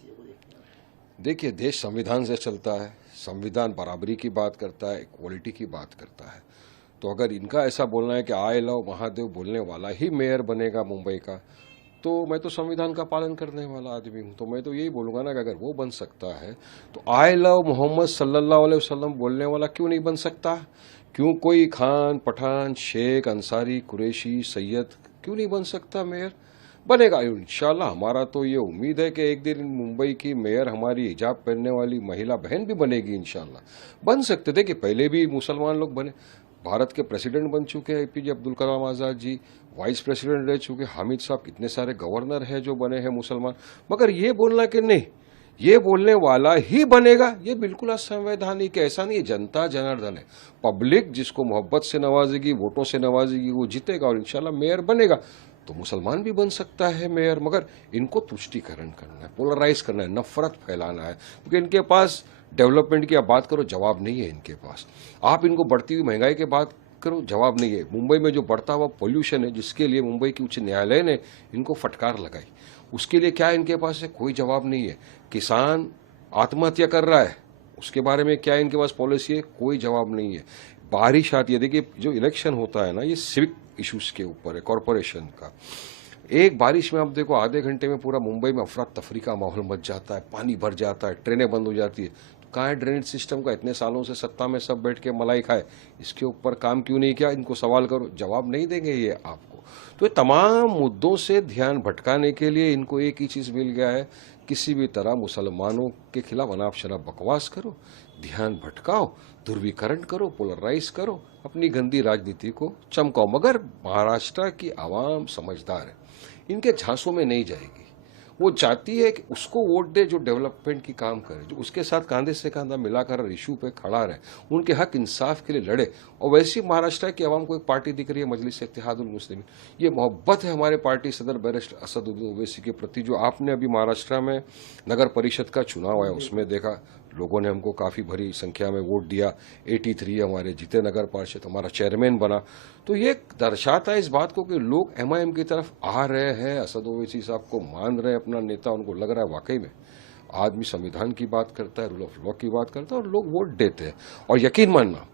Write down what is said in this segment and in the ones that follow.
चीज़ों को देखते हैं आप? देखिए, देश संविधान से चलता है, संविधान बराबरी की बात करता है, इक्वलिटी की बात करता है। तो अगर इनका ऐसा बोलना है कि आई लव महादेव बोलने वाला ही मेयर बनेगा मुंबई का, तो मैं तो संविधान का पालन करने वाला आदमी हूं। तो मैं तो यही बोलूंगा ना कि अगर वो बन सकता है तो आई लव मोहम्मद सल्लल्लाहु अलैहि वसल्लम बोलने वाला क्यों नहीं बन सकता? क्यों कोई खान, पठान, शेख, अंसारी, कुरैशी, सैयद क्यों नहीं बन सकता मेयर? बनेगा इंशाल्लाह। हमारा तो ये उम्मीद है कि एक दिन मुंबई की मेयर हमारी हिजाब पहनने वाली महिला बहन भी बनेगी इंशाल्लाह। बन सकते थे कि पहले भी मुसलमान लोग बने। भारत के प्रेसिडेंट बन चुके हैं APJ Abdul Kalam Azad ji, vice president रह चुके हामिद साहब, कितने सारे गवर्नर हैं जो बने हैं मुसलमान। मगर ये बोलना कि नहीं, ये बोलने वाला ही बनेगा, ये बिल्कुल असंवैधानिक है। ऐसा नहीं, जनता जनार्दन है, पब्लिक जिसको मोहब्बत से नवाजेगी, वोटों से नवाजेगी, वो जीतेगा और इंशाल्लाह मेयर बनेगा। तो मुसलमान भी बन सकता है मेयर, मगर इनको तुष्टीकरण करना है, पोलराइज करना है, नफरत फैलाना है, क्योंकि इनके पास डेवलपमेंट की आप बात करो, जवाब नहीं है इनके पास। आप इनको बढ़ती हुई महंगाई की बात करो, जवाब नहीं है। मुंबई में जो बढ़ता हुआ पोल्यूशन है, जिसके लिए मुंबई की उच्च न्यायालय ने इनको फटकार लगाई, उसके लिए क्या इनके पास है? कोई जवाब नहीं है। किसान आत्महत्या कर रहा है, उसके बारे में क्या इनके पास पॉलिसी है? कोई जवाब नहीं है। बारिश आती है, देखिए जो इलेक्शन होता है ना, ये सिविक इश्यूज के ऊपर है, कॉरपोरेशन का। एक बारिश में आप देखो, आधे घंटे में पूरा मुंबई में अफरा तफरी का माहौल मच जाता है, पानी भर जाता है, ट्रेनें बंद हो जाती है। तो कहाँ है ड्रेनेज सिस्टम का? इतने सालों से सत्ता में सब बैठ के मलाई खाए, इसके ऊपर काम क्यों नहीं किया? इनको सवाल करो, जवाब नहीं देंगे ये आपको। तो ये तमाम मुद्दों से ध्यान भटकाने के लिए इनको एक ही चीज़ मिल गया है, किसी भी तरह मुसलमानों के खिलाफ अनाप शनाप बकवास करो, ध्यान भटकाओ, ध्रुवीकरण करो, पोलराइज करो, अपनी गंदी राजनीति को चमकाओ। मगर महाराष्ट्र की आवाम समझदार है, इनके झांसों में नहीं जाएगी। वो चाहती है कि उसको वोट दे जो डेवलपमेंट की काम करे, जो उसके साथ कांधे से कांधा मिलाकर इशू पे खड़ा रहे, उनके हक इंसाफ के लिए लड़े। और वैसी महाराष्ट्र की आवाम को एक पार्टी दिख रही है, मजलिस इत्तेहादुल मुस्लिमीन। ये मोहब्बत है हमारे पार्टी सदर बैरिस्टर असदुद्दीन ओवैसी के प्रति। जो आपने अभी महाराष्ट्र में नगर परिषद का चुनाव आया, उसमें देखा लोगों ने हमको काफ़ी भरी संख्या में वोट दिया। 83 हमारे जीते नगर पार्षद, हमारा चेयरमैन बना। तो ये दर्शाता है इस बात को कि लोग एमआईएम की तरफ आ रहे हैं, असद ओवैसी साहब को मान रहे हैं अपना नेता। उनको लग रहा है वाकई में आदमी संविधान की बात करता है, रूल ऑफ लॉ की बात करता है, और लोग वोट देते हैं। और यकीन मानना,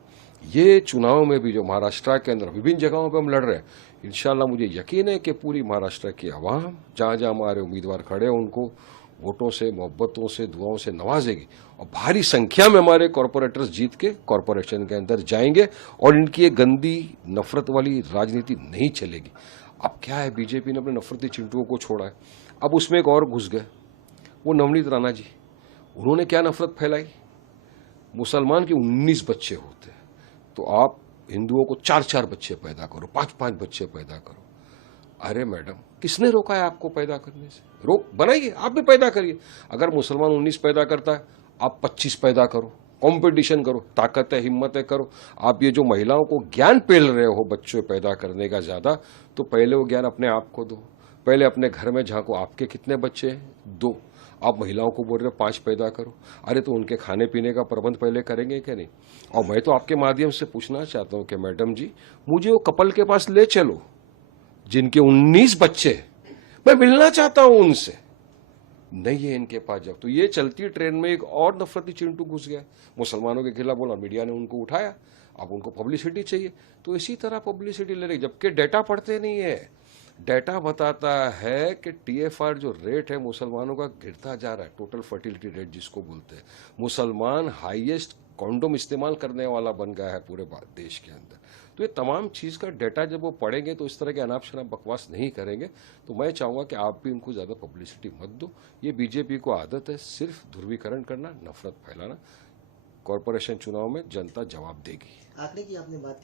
ये चुनाव में भी जो महाराष्ट्र के अंदर विभिन्न जगहों पर हम लड़ रहे हैं, इंशाल्लाह मुझे यकीन है कि पूरी महाराष्ट्र की आवाम जहाँ जहाँ हमारे उम्मीदवार खड़े हैं उनको वोटों से, मोहब्बतों से, दुआओं से नवाजेगी। और भारी संख्या में हमारे कॉरपोरेटर्स जीत के कॉरपोरेशन के अंदर जाएंगे और इनकी ये गंदी नफरत वाली राजनीति नहीं चलेगी। अब क्या है, बीजेपी ने अपने नफरती चिंटुओं को छोड़ा है, अब उसमें एक और घुस गए, वो नवनीत राणा जी। उन्होंने क्या नफरत फैलाई? मुसलमान के 19 बच्चे होते हैं, तो आप हिंदुओं को 4-4 बच्चे पैदा करो, 5-5 बच्चे पैदा करो। अरे मैडम, किसने रोका है आपको पैदा करने से? रोक बनाइए, आप भी पैदा करिए। अगर मुसलमान 19 पैदा करता है, आप 25 पैदा करो, कंपटीशन करो, ताकत है, हिम्मत है, करो। आप ये जो महिलाओं को ज्ञान पेल रहे हो बच्चे पैदा करने का ज्यादा, तो पहले वो ज्ञान अपने आप को दो। पहले अपने घर में झांको, आपके कितने बच्चे हैं? 2। आप महिलाओं को बोल रहे हो 5 पैदा करो। अरे तो उनके खाने पीने का प्रबंध पहले करेंगे क्या नहीं? और मैं तो आपके माध्यम से पूछना चाहता हूं कि मैडम जी, मुझे वो कपल के पास ले चलो जिनके 19 बच्चे, मैं मिलना चाहता हूं उनसे। नहीं है इनके पास। जब तो ये चलती ट्रेन में एक और नफरती चिंटू घुस गया, मुसलमानों के खिलाफ बोला, मीडिया ने उनको उठाया, अब उनको पब्लिसिटी चाहिए। तो इसी तरह पब्लिसिटी ले रही, जबकि डेटा पढ़ते नहीं है। डेटा बताता है कि टीएफआर जो रेट है मुसलमानों का गिरता जा रहा है, टोटल फर्टिलिटी रेट जिसको बोलते हैं। मुसलमान हाईएस्ट कॉन्डोम इस्तेमाल करने वाला बन गया है पूरे देश के अंदर। तो ये तमाम चीज़ का डेटा जब वो पढ़ेंगे तो इस तरह के अनाप शनाप बकवास नहीं करेंगे। तो मैं चाहूँगा कि आप भी उनको ज़्यादा पब्लिसिटी मत दो। ये बीजेपी को आदत है सिर्फ ध्रुवीकरण करना, नफरत फैलाना। कॉरपोरेशन चुनाव में जनता जवाब देगी। आंकड़े की आपने बात